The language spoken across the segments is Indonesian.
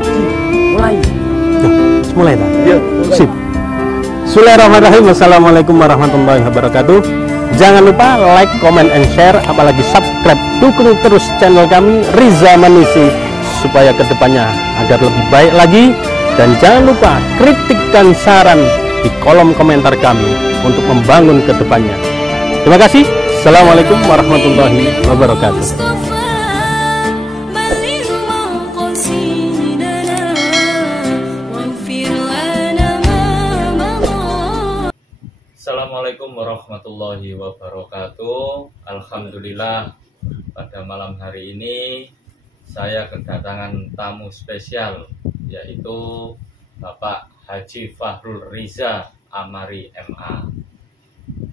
Mulai. Mulai tak? Yuk. Sip. Bismillahirrahmanirrahim. Assalamualaikum warahmatullahi wabarakatuh. Jangan lupa like, comment, and share, apalagi subscribe. Dukung terus channel kami Riza Manisi supaya kedepannya agar lebih baik lagi. Dan jangan lupa kritik dan saran di kolom komentar kami untuk membangun kedepannya. Terima kasih. Assalamualaikum warahmatullahi wabarakatuh. Assalamualaikum warahmatullahi wabarakatuh. Alhamdulillah, pada malam hari ini saya kedatangan tamu spesial, yaitu Bapak Haji Fahrul Riza Amari MA.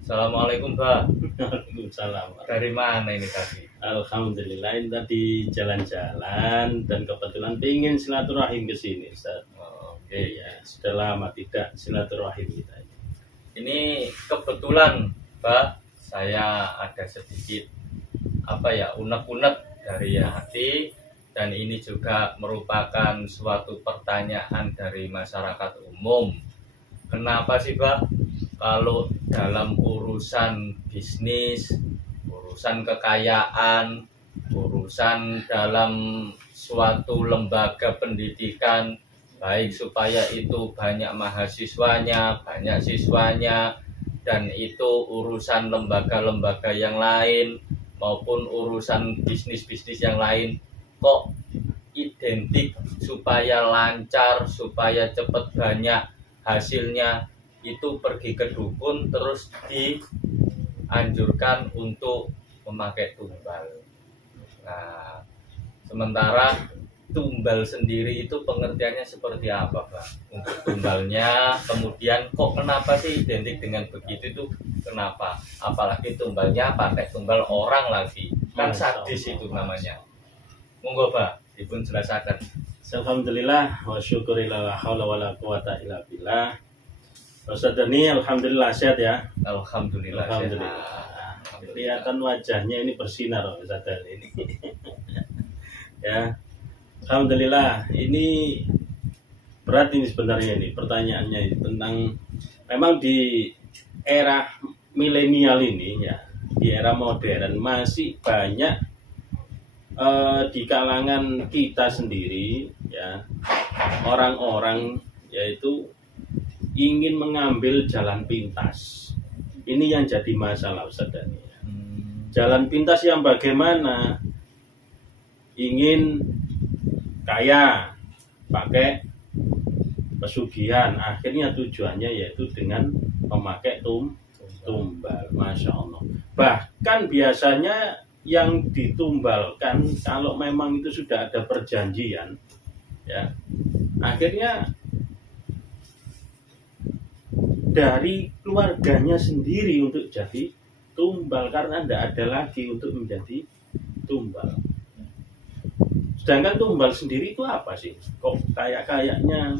Assalamualaikum, Mbak. Waalaikumsalam. Dari mana ini tadi? Alhamdulillah, ini tadi jalan-jalan dan kebetulan ingin silaturahim ke sini, Ustaz. Oke. Ya, sudah lama tidak silaturahim kita. Ini kebetulan, Mbak, saya ada sedikit unek-unek dari hati, dan ini juga merupakan suatu pertanyaan dari masyarakat umum. Kenapa sih, Mbak, kalau dalam urusan bisnis, urusan kekayaan, urusan dalam suatu lembaga pendidikan, baik supaya itu banyak mahasiswanya, banyak siswanya, dan itu urusan lembaga-lembaga yang lain maupun urusan bisnis-bisnis yang lain, kok identik supaya lancar, supaya cepat banyak hasilnya, itu pergi ke dukun terus dianjurkan untuk memakai tumbal. Nah, sementara tumbal sendiri itu pengertiannya seperti apa, Pak? Untuk tumbalnya, kemudian kok kenapa sih identik dengan begitu itu kenapa? Apalagi tumbalnya pakai tumbal orang lagi, kan sadis itu namanya. Monggo, Pak, dipun jelaskan. Alhamdulillah wa syukurillah, la haula wala quwata illa billah. Ustaz Dani, alhamdulillah sehat ya. Alhamdulillah. Alhamdulillah. Kelihatan wajahnya ini bersinar, Ustaz Dani ini. Ya. Alhamdulillah, ini berat ini sebenarnya ini pertanyaannya ini tentang memang di era milenial ini ya, di era modern masih banyak di kalangan kita sendiri ya, orang-orang yaitu ingin mengambil jalan pintas. Ini yang jadi masalah, Ustaz Dani. Jalan pintas yang bagaimana? Ingin kaya pakai pesugihan, akhirnya tujuannya yaitu dengan memakai tumbal. Masya Allah. Bahkan biasanya yang ditumbalkan kalau memang itu sudah ada perjanjian ya, akhirnya dari keluarganya sendiri untuk jadi tumbal, karena tidak ada lagi untuk menjadi tumbal. Sedangkan tumbal sendiri itu apa sih? Kok kayaknya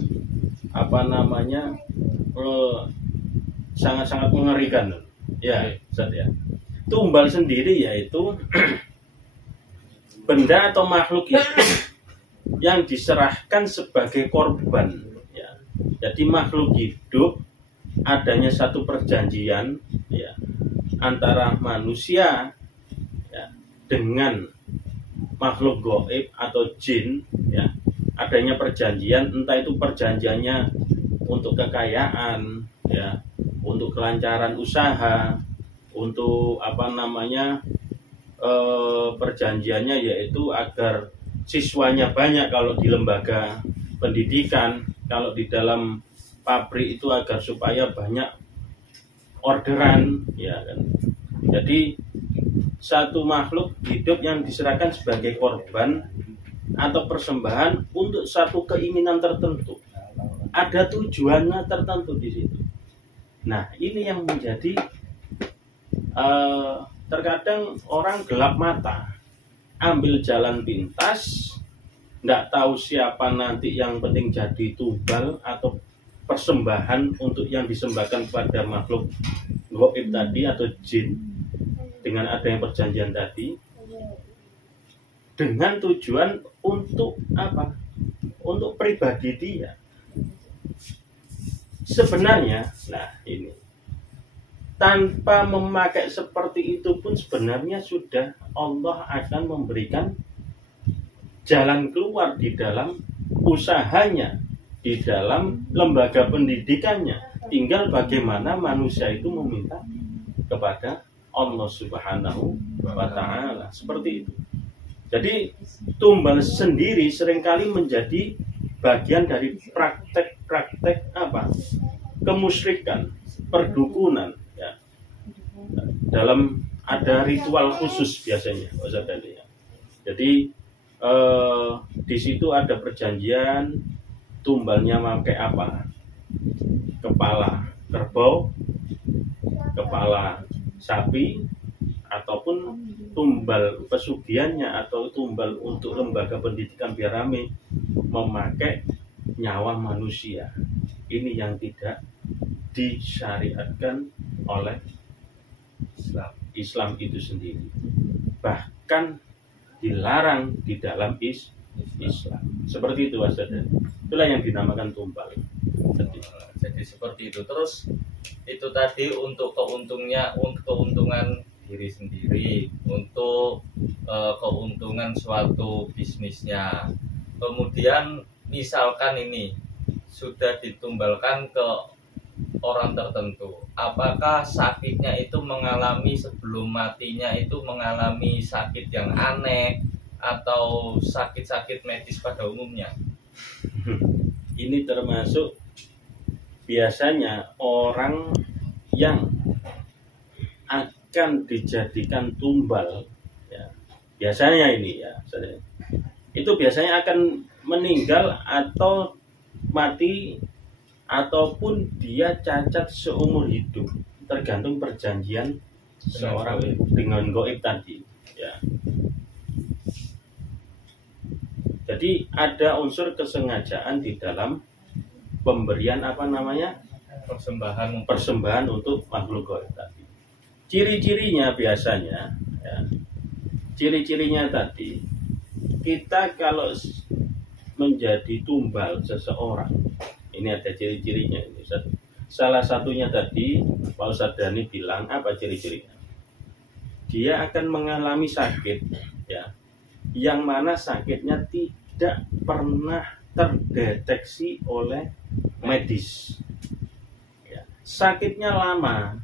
sangat-sangat mengerikan, ya, Ustaz ya. Tumbal sendiri yaitu benda atau makhluk yang diserahkan sebagai korban. Ya. Jadi makhluk hidup, adanya satu perjanjian ya, antara manusia ya, dengan makhluk gaib atau jin ya, adanya perjanjian, entah itu perjanjiannya untuk kekayaan ya, untuk kelancaran usaha, untuk perjanjiannya yaitu agar siswanya banyak kalau di lembaga pendidikan, kalau di dalam pabrik itu agar supaya banyak orderan ya kan. Jadi satu makhluk hidup yang diserahkan sebagai korban atau persembahan untuk satu keinginan tertentu. Ada tujuannya tertentu di situ. Nah, ini yang menjadi terkadang orang gelap mata, ambil jalan pintas, nggak tahu siapa nanti yang penting jadi tumbal atau persembahan untuk yang disembahkan kepada makhluk gaib tadi atau jin. Dengan adanya perjanjian tadi, dengan tujuan untuk apa? Untuk pribadi dia. Sebenarnya, nah ini, tanpa memakai seperti itu pun sebenarnya sudah Allah akan memberikan jalan keluar di dalam usahanya, di dalam lembaga pendidikannya. Tinggal bagaimana manusia itu meminta kepada Allah Subhanahu wa Ta'ala, seperti itu. Jadi tumbal sendiri seringkali menjadi bagian dari praktek-praktek apa? Kemusyrikan, perdukunan, ya. Dalam ada ritual khusus biasanya, ya. Jadi di situ ada perjanjian tumbalnya pakai apa? Kepala kerbau, kepala sapi, ataupun tumbal pesugihannya atau tumbal untuk lembaga pendidikan biar rame memakai nyawa manusia. Ini yang tidak disyariatkan oleh Islam itu sendiri, bahkan dilarang di dalam Islam. Seperti itu, Ustaz. Itulah yang dinamakan tumbal. Jadi seperti itu. Terus itu tadi untuk keuntungan diri sendiri, untuk keuntungan suatu bisnisnya. Kemudian misalkan ini sudah ditumbalkan ke orang tertentu, apakah sakitnya itu mengalami sebelum matinya itu mengalami sakit yang aneh atau sakit-sakit medis pada umumnya? Ini termasuk biasanya orang yang akan dijadikan tumbal, ya, biasanya ini ya, itu biasanya akan meninggal atau mati ataupun dia cacat seumur hidup, tergantung perjanjian seorang dengan goib tadi, ya. Jadi ada unsur kesengajaan di dalam pemberian apa namanya, persembahan untuk makhluk goib tadi. Ciri-cirinya biasanya, ya, ciri-cirinya tadi, kita kalau menjadi tumbal seseorang, ini ada ciri-cirinya. Salah satunya tadi Pak Ustadz Dhani bilang, apa ciri-cirinya? Dia akan mengalami sakit, ya, yang mana sakitnya tidak pernah terdeteksi oleh medis, ya. Sakitnya lama,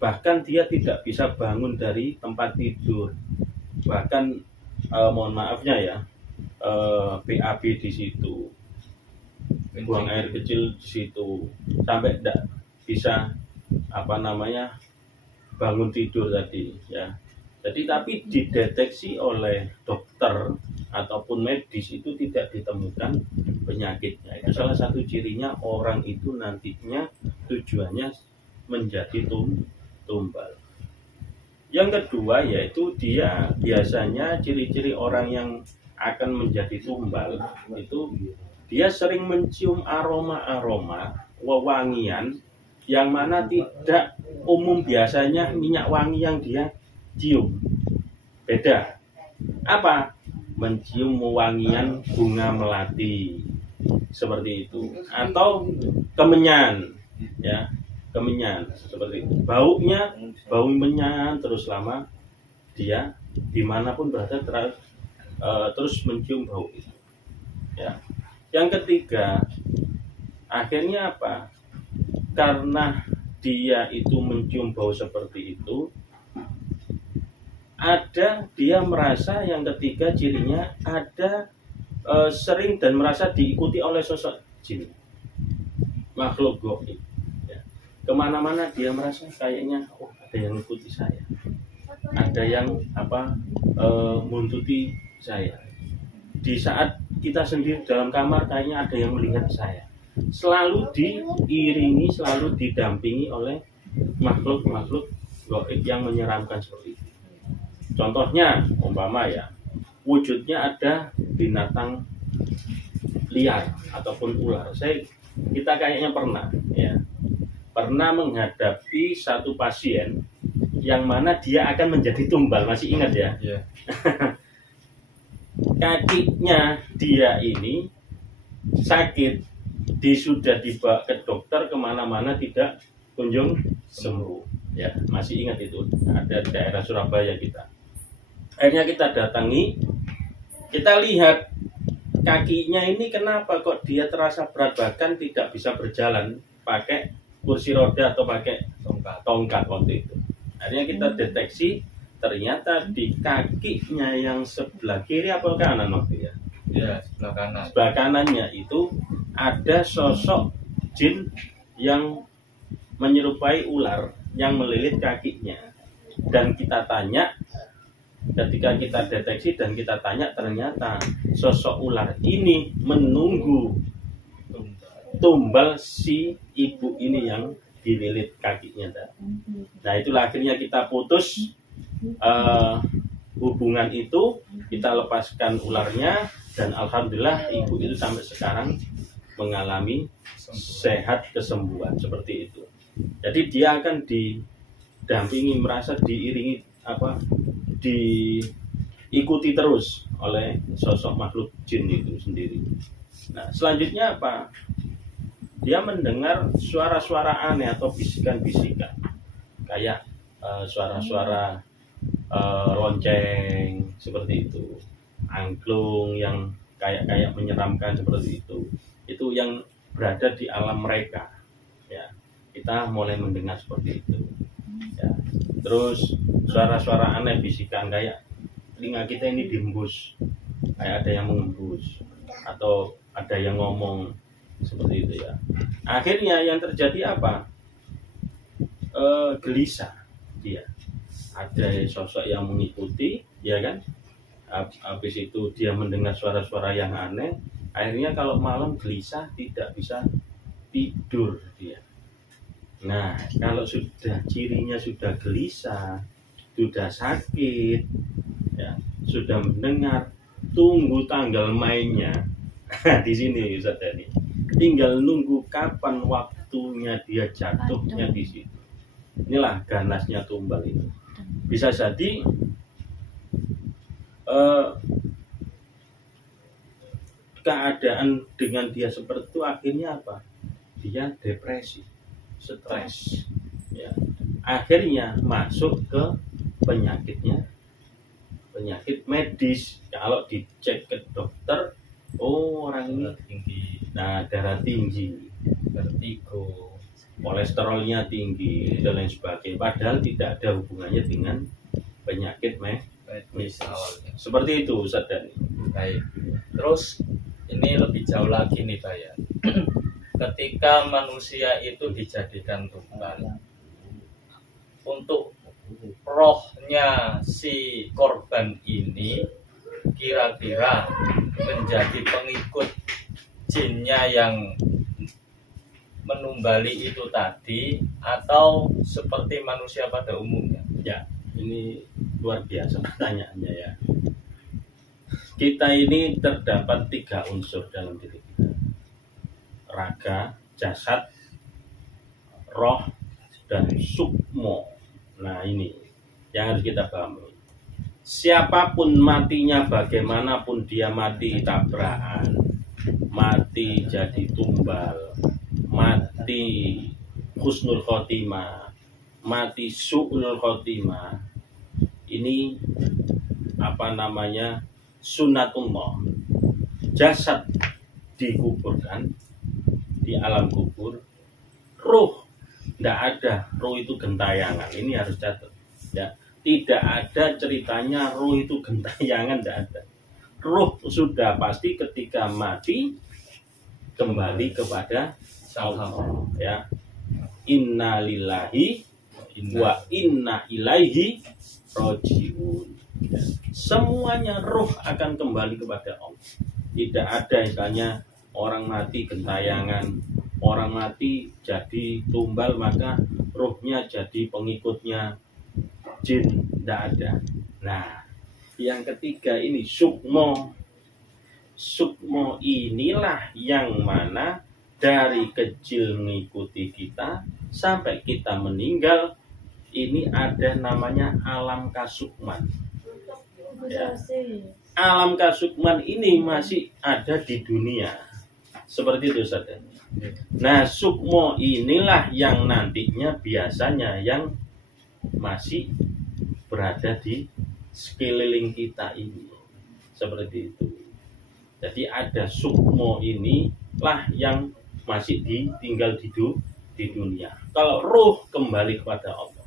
bahkan dia tidak bisa bangun dari tempat tidur, bahkan mohon maafnya ya, BAB di situ, buang air kecil di situ, sampai tidak bisa apa namanya bangun tidur tadi, ya. Jadi tapi dideteksi oleh dokter ataupun medis itu tidak ditemukan penyakitnya. Itu salah satu cirinya orang itu nantinya tujuannya menjadi tumbal. Yang kedua yaitu dia biasanya ciri-ciri orang yang akan menjadi tumbal itu dia sering mencium aroma-aroma wewangian yang mana tidak umum, biasanya minyak wangi yang dia cium. Beda. Apa? Mencium wewangian bunga melati. Seperti itu. Atau kemenyan, ya. Kemenyan seperti itu. Baunya bau menyan terus lama, dia dimanapun berada terus mencium bau itu. Ya. Yang ketiga, akhirnya apa? Karena dia itu mencium bau seperti itu, ada dia merasa, yang ketiga cirinya ada sering dan merasa diikuti oleh sosok jin, makhluk gaib. Ya. Kemana-mana dia merasa kayaknya ada yang ikuti saya, ada yang muntuti saya. Di saat kita sendiri dalam kamar kayaknya ada yang melihat saya. Selalu diiringi, selalu didampingi oleh makhluk-makhluk gaib yang menyeramkan seperti itu. Contohnya, umpama ya, wujudnya ada binatang liar ataupun ular. Kita kayaknya pernah menghadapi satu pasien yang mana dia akan menjadi tumbal. Masih ingat ya? Yeah. Kakinya dia ini sakit, sudah dibawa ke dokter kemana-mana tidak kunjung sembuh. Ya, masih ingat itu, ada di daerah Surabaya kita. Akhirnya kita datangi, kita lihat kakinya ini kenapa kok dia terasa berat, bahkan tidak bisa berjalan pakai kursi roda atau pakai tongkat waktu itu. Akhirnya kita deteksi, ternyata di kakinya yang sebelah kiri apa kanan waktu ya? Ya, sebelah kanan. Sebelah kanannya itu ada sosok jin yang menyerupai ular yang melilit kakinya. Dan kita tanya, ketika kita deteksi dan kita tanya, ternyata sosok ular ini menunggu tumbal si ibu ini yang dililit kakinya. Nah, itulah akhirnya kita putus hubungan itu, kita lepaskan ularnya, dan alhamdulillah ibu itu sampai sekarang mengalami sehat, kesembuhan seperti itu. Jadi dia akan didampingi, merasa diiringi, diikuti terus oleh sosok makhluk jin itu sendiri. Nah, selanjutnya apa? Dia mendengar suara-suara aneh atau bisikan-bisikan, kayak suara-suara lonceng seperti itu, angklung yang kayak menyeramkan seperti itu. Itu yang berada di alam mereka. Ya, kita mulai mendengar seperti itu. Ya. Terus suara-suara aneh, bisikan, kayak telinga kita ini diembus, kayak ada yang mengembus atau ada yang ngomong seperti itu ya. Akhirnya yang terjadi apa? Gelisah dia. Ada sosok yang mengikuti, ya kan? Habis itu dia mendengar suara-suara yang aneh. Akhirnya kalau malam gelisah, tidak bisa tidur dia. Nah, kalau sudah cirinya sudah gelisah, sudah sakit, ya, sudah mendengar, tunggu tanggal mainnya. Di sini Ustaz Dhani. Tinggal nunggu kapan waktunya dia jatuhnya di situ. Inilah ganasnya tumbal itu. Bisa jadi keadaan dengan dia seperti itu akhirnya apa? Dia depresi, stres, ya. Akhirnya masuk ke penyakitnya, penyakit medis. Kalau dicek ke dokter, oh orang ini tinggi, nah darah tinggi, vertigo, kolesterolnya tinggi dan lain sebagainya. Padahal tidak ada hubungannya dengan penyakit medis awalnya. Seperti itu Ustaz Dhani. Baik. Terus ini lebih jauh lagi nih Pak ya. Ketika manusia itu dijadikan tumbal, untuk rohnya si korban ini kira-kira menjadi pengikut jinnya yang menumbali itu tadi, atau seperti manusia pada umumnya? Ya, ini luar biasa pertanyaannya ya. Kita ini terdapat 3 unsur dalam diri kita: raga, jasad, roh, dan sukmo. Nah, ini yang harus kita pahami. Siapapun matinya, bagaimanapun dia mati tabrakan, mati jadi tumbal, mati husnul khotimah, mati su'ul khotimah, ini sunnatullah. Jasad dikuburkan di alam kubur, ruh tidak ada. Ruh itu gentayangan, ini harus catat ya. Tidak ada ceritanya ruh itu gentayangan, tidak ada. Ruh sudah pasti ketika mati kembali kepada Allah ya. Inna lillahi wa inna ilaihi rojiun. Semuanya ruh akan kembali kepada Allah. Tidak ada misalnya orang mati gentayangan, orang mati jadi tumbal maka ruhnya jadi pengikutnya jin, tidak ada. Nah, yang ketiga ini sukmo. Sukmo inilah yang mana dari kecil mengikuti kita sampai kita meninggal. Ini ada namanya alam kasukman ya. Alam kasukman ini masih ada di dunia. Seperti itu Ustaz. Nah, sukmo inilah yang nantinya biasanya yang masih berada di sekeliling kita ini. Seperti itu. Jadi ada sukmo inilah yang masih tinggal di dunia. Kalau ruh kembali kepada Allah,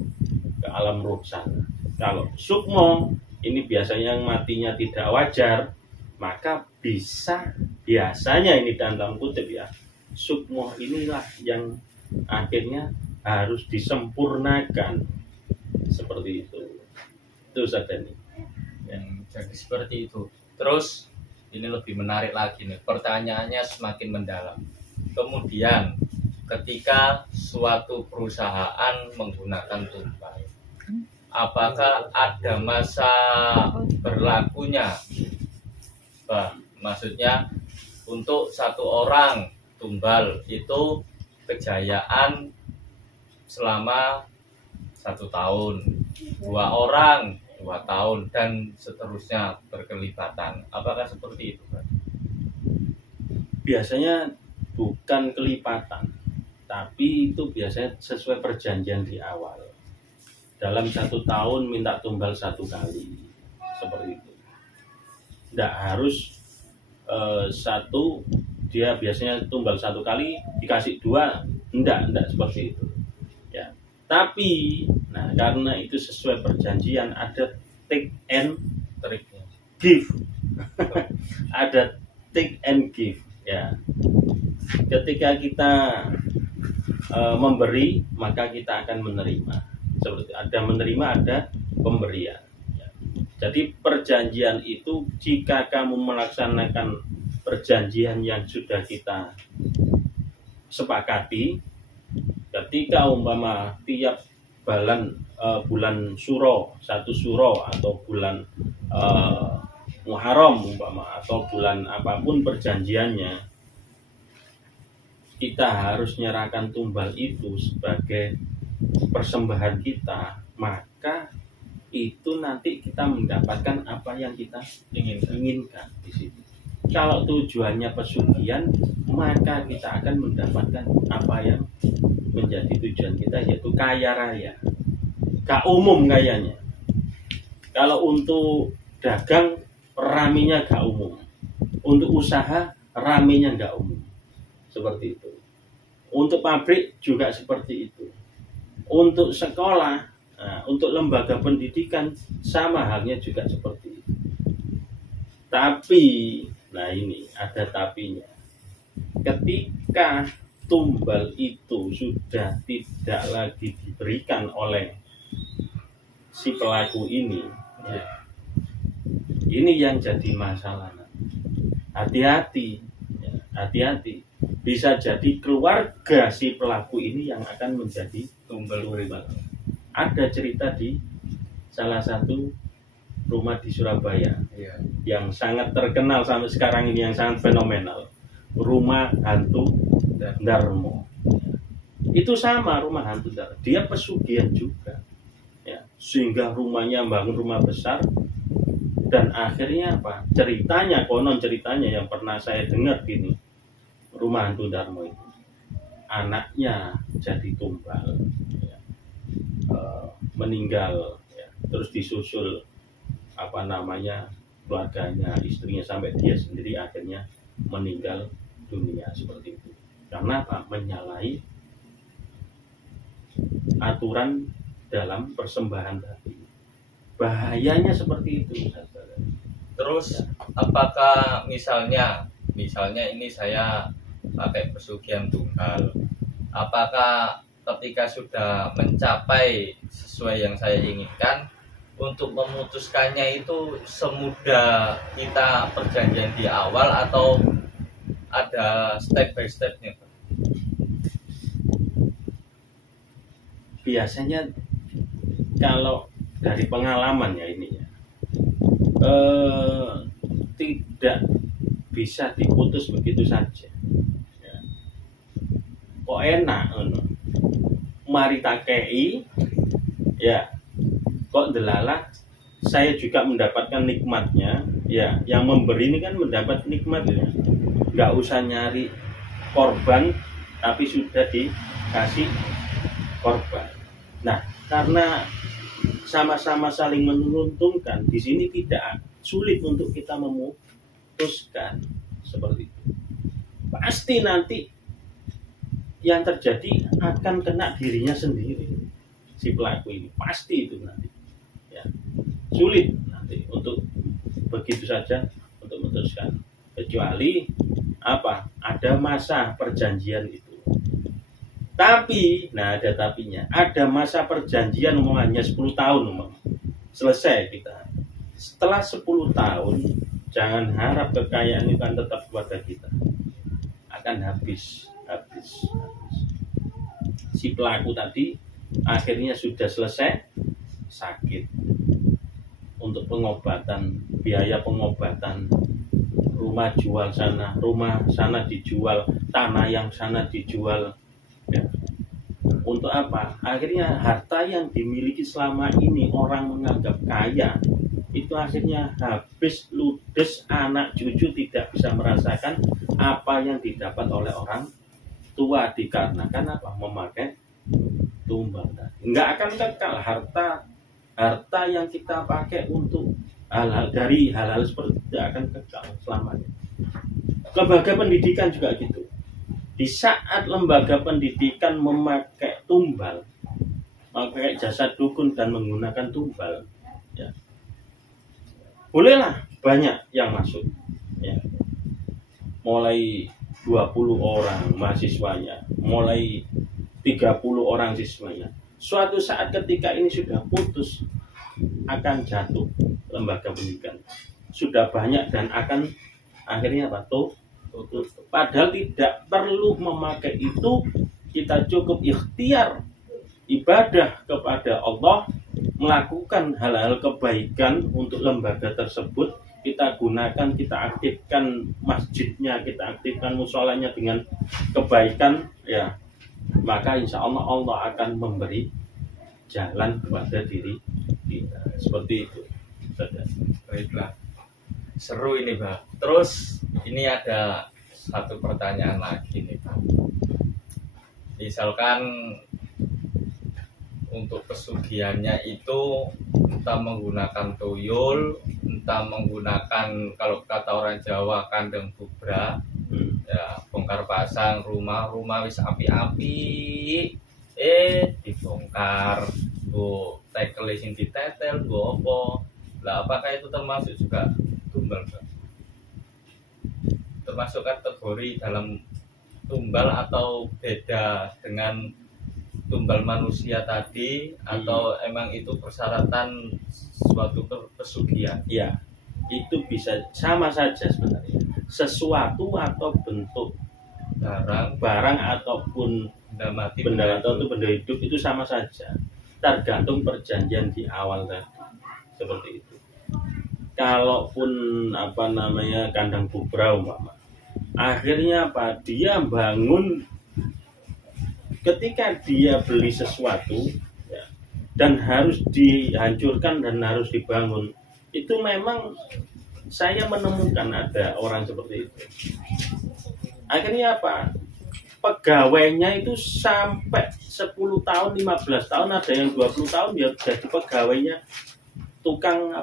ke alam ruh sana. Kalau sukmo ini biasanya yang matinya tidak wajar, maka biasanya ini dalam kutip ya, sukmo inilah yang akhirnya harus disempurnakan. Seperti itu. Itu Ustaz Dani. Jadi seperti itu. Terus ini lebih menarik lagi nih, pertanyaannya semakin mendalam. Kemudian ketika suatu perusahaan menggunakan tumbal, apakah ada masa berlakunya? Maksudnya untuk satu orang tumbal itu kejayaan selama 1 tahun, 2 orang 2 tahun, dan seterusnya berkelipatan. Apakah seperti itu, Pak? Biasanya bukan kelipatan, tapi itu biasanya sesuai perjanjian di awal. Dalam 1 tahun minta tumbal 1 kali, seperti itu. Tidak harus satu, dia biasanya tumbal 1 kali dikasih 2, enggak seperti itu. Ya, tapi nah karena itu sesuai perjanjian, ada take and give. Ada take and give ya. Ketika kita memberi, maka kita akan menerima. Seperti ada menerima, ada pemberian ya. Jadi perjanjian itu, jika kamu melaksanakan perjanjian yang sudah kita sepakati, ketika umpama tiap bulan Suro, 1 Suro, atau bulan Muharram umpama, atau bulan apapun perjanjiannya, kita harus menyerahkan tumbal itu sebagai persembahan kita, maka itu nanti kita mendapatkan apa yang kita inginkan di situ. Kalau tujuannya pesugihan, maka kita akan mendapatkan apa yang menjadi tujuan kita, yaitu kaya raya. Gak umum kayanya. Kalau untuk dagang, raminya gak umum. Untuk usaha, raminya gak umum. Seperti itu. Untuk pabrik juga seperti itu. Untuk sekolah, untuk lembaga pendidikan, sama halnya juga seperti itu. Tapi, nah ini ada tapinya. Ketika tumbal itu sudah tidak lagi diberikan oleh si pelaku ini, ya, ini yang jadi masalah. Hati-hati, ya, hati-hati. Bisa jadi keluarga si pelaku ini yang akan menjadi tumbal. Ada cerita di salah satu rumah di Surabaya, ya, yang sangat terkenal sampai sekarang ini, yang sangat fenomenal. Rumah hantu Darmo. Itu sama, rumah hantu Darmo. Dia pesugihan juga. Ya, sehingga rumahnya bangun rumah besar, dan akhirnya apa? Ceritanya, konon ceritanya yang pernah saya dengar gini, rumah hantu Darmo itu anaknya jadi tumbal, ya, meninggal, ya, terus disusul keluarganya, istrinya, sampai dia sendiri akhirnya meninggal dunia seperti itu. Karena apa? Menyalahi aturan dalam persembahan tadi. Bahayanya seperti itu. Terus apakah misalnya ini saya pakai pesugihan tunggal, apakah ketika sudah mencapai sesuai yang saya inginkan, untuk memutuskannya itu semudah kita perjanjian di awal atau ada step by stepnya? Biasanya kalau dari pengalaman ya ini ya, tidak bisa diputus begitu saja. Ya. Kok enak, mari takei, ya. Kok delala, saya juga mendapatkan nikmatnya, ya. Yang memberi ini kan mendapat nikmatnya, nggak usah nyari korban tapi sudah dikasih korban. Nah, karena sama-sama saling menguntungkan, di sini tidak sulit untuk kita memutuskan seperti itu. Pasti nanti yang terjadi akan kena dirinya sendiri, si pelaku ini pasti itu nanti. Ya, sulit nanti untuk begitu saja untuk memutuskan, kecuali apa? Ada masa perjanjian itu. Tapi, nah ada tapinya, ada masa perjanjian hanya 10 tahun selesai kita. Setelah 10 tahun, jangan harap kekayaan itu akan tetap kepada kita. Akan habis. Si pelaku tadi akhirnya sudah selesai sakit. Untuk pengobatan, biaya pengobatan, rumah jual sana, rumah sana dijual, tanah yang sana dijual. Ya. Untuk apa? Akhirnya harta yang dimiliki selama ini orang menganggap kaya itu akhirnya habis ludes, anak cucu tidak bisa merasakan apa yang didapat oleh orang tua dikarenakan apa? Memakai tumbal. Enggak akan kekal harta yang kita pakai untuk hal-hal dari hal-hal seperti itu tidak akan kekal selamanya. Lembaga pendidikan juga gitu. Di saat lembaga pendidikan memakai tumbal, memakai jasa dukun dan menggunakan tumbal, ya, bolehlah banyak yang masuk, ya. Mulai 20 orang mahasiswanya, mulai 30 orang siswanya. Suatu saat ketika ini sudah putus, akan jatuh lembaga pendidikan. Sudah banyak dan akan akhirnya apa? Padahal tidak perlu memakai itu, kita cukup ikhtiar ibadah kepada Allah, melakukan hal-hal kebaikan untuk lembaga tersebut. Kita gunakan, kita aktifkan masjidnya, kita aktifkan musolanya dengan kebaikan, ya, maka insya Allah Allah akan memberi jalan kepada diri kita. Seperti itu. Baiklah, seru ini Pak. Terus ini ada satu pertanyaan lagi nih Pak. Misalkan untuk pesugihannya itu entah menggunakan tuyul, entah menggunakan kalau kata orang Jawa kandang bubra, ya bongkar pasang rumah wis api-api, dibongkar, bu tekel sing ditetel, bu opo. Lah apakah itu termasuk juga tumbal, Pak? Termasuk kategori dalam tumbal atau beda dengan tumbal manusia tadi, atau emang itu persyaratan suatu pesugihan? Ya, itu bisa sama saja sebenarnya. Sesuatu atau bentuk barang ataupun benda mati, benda atau itu benda hidup itu sama saja. Tergantung perjanjian di awal tadi. Seperti itu. Kalaupun kandang bubra umpama, akhirnya apa? Dia bangun ketika dia beli sesuatu, ya, dan harus dihancurkan dan harus dibangun. Itu memang saya menemukan ada orang seperti itu. Akhirnya apa? Pegawainya itu sampai 10 tahun, 15 tahun, ada yang 20 tahun ya jadi pegawainya, tukang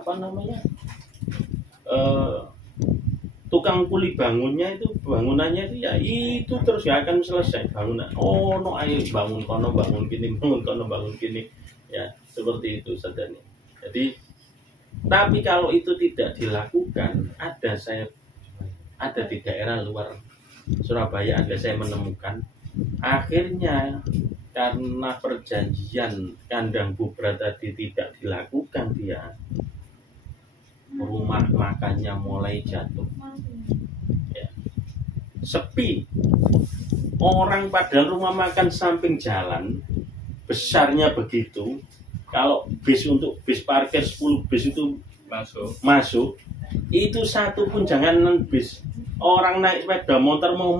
tukang kuli bangunnya itu, bangunannya itu ya itu terus ya akan selesai bangunan. Oh no, ayo bangun kono, bangun gini, bangun kono, bangun gini, ya seperti itu saudara. Jadi tapi kalau itu tidak dilakukan, ada di daerah luar Surabaya, ada saya menemukan akhirnya karena perjanjian kandang bubra tadi tidak dilakukan, dia rumah makannya mulai jatuh, ya. Sepi orang, padahal rumah makan samping jalan besarnya begitu. Kalau bis untuk bis parkir 10 bis itu masuk itu satu pun jangan bis, orang naik sepeda motor mau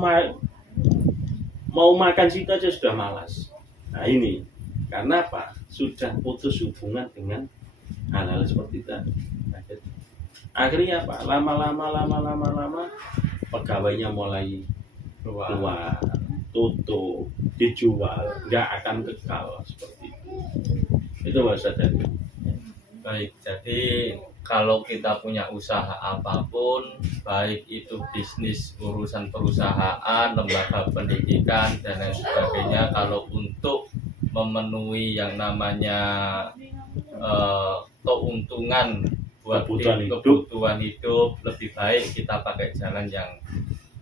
makan situ aja sudah malas. Nah ini karena apa? Sudah putus hubungan dengan hal-hal seperti itu. Akhirnya apa? Lama pegawainya mulai keluar, tutup, dijual, nggak akan kekal seperti itu. Itu bahasa tadi. Baik, jadi kalau kita punya usaha apapun, baik itu bisnis, urusan perusahaan, lembaga pendidikan, dan lain sebagainya, kalau untuk memenuhi yang namanya keuntungan buat kebutuhan hidup, lebih baik kita pakai jalan yang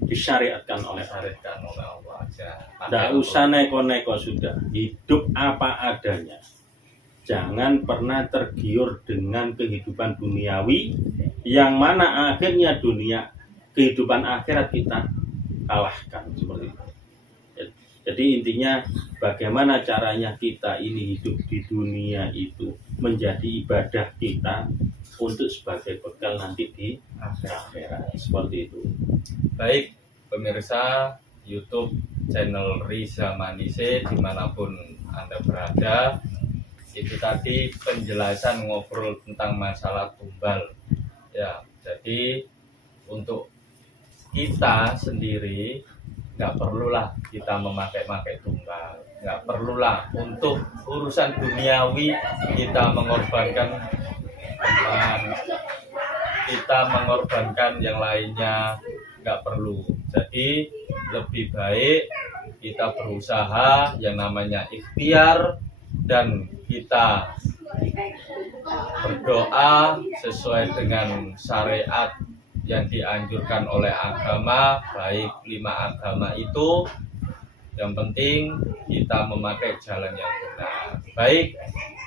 Disyariatkan oleh Allah aja. Nggak usah neko-neko, sudah hidup apa adanya. Jangan pernah tergiur dengan kehidupan duniawi yang mana akhirnya kehidupan akhirat kita kalahkan seperti itu. Jadi intinya bagaimana caranya kita ini hidup di dunia itu menjadi ibadah kita untuk sebagai bekal nanti di akhirat seperti itu. Baik pemirsa YouTube channel Riza Manise dimanapun Anda berada, itu tadi penjelasan ngobrol tentang masalah tumbal ya. Jadi untuk kita sendiri nggak perlulah kita memakai tumbal, nggak perlulah untuk urusan duniawi kita mengorbankan yang lainnya, nggak perlu. Jadi lebih baik kita berusaha yang namanya ikhtiar dan kita berdoa sesuai dengan syariat yang dianjurkan oleh agama, baik 5 agama itu. Yang penting kita memakai jalan yang benar. Baik,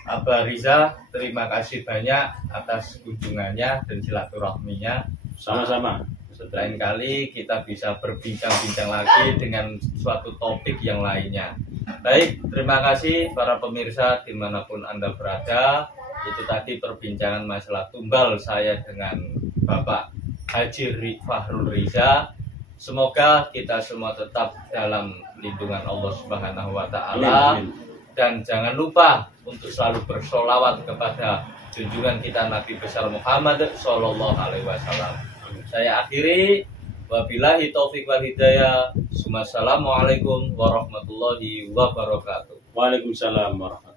Abah Riza, terima kasih banyak atas kunjungannya dan silaturahminya. Sama-sama. Lain kali kita bisa berbincang-bincang lagi dengan suatu topik yang lainnya. Baik, terima kasih para pemirsa dimanapun Anda berada. Itu tadi perbincangan masalah tumbal saya dengan Bapak Haji Fahrul Riza. Semoga kita semua tetap dalam lindungan Allah Subhanahu wa Ta'ala. Dan jangan lupa untuk selalu bersolawat kepada junjungan kita Nabi besar Muhammad Sallallahu Alaihi Wasallam. Saya akhiri, wabillahi taufiq wal hidayah. Assalamualaikum warahmatullahi wabarakatuh. Waalaikumsalam warahmatullahi wabarakatuh.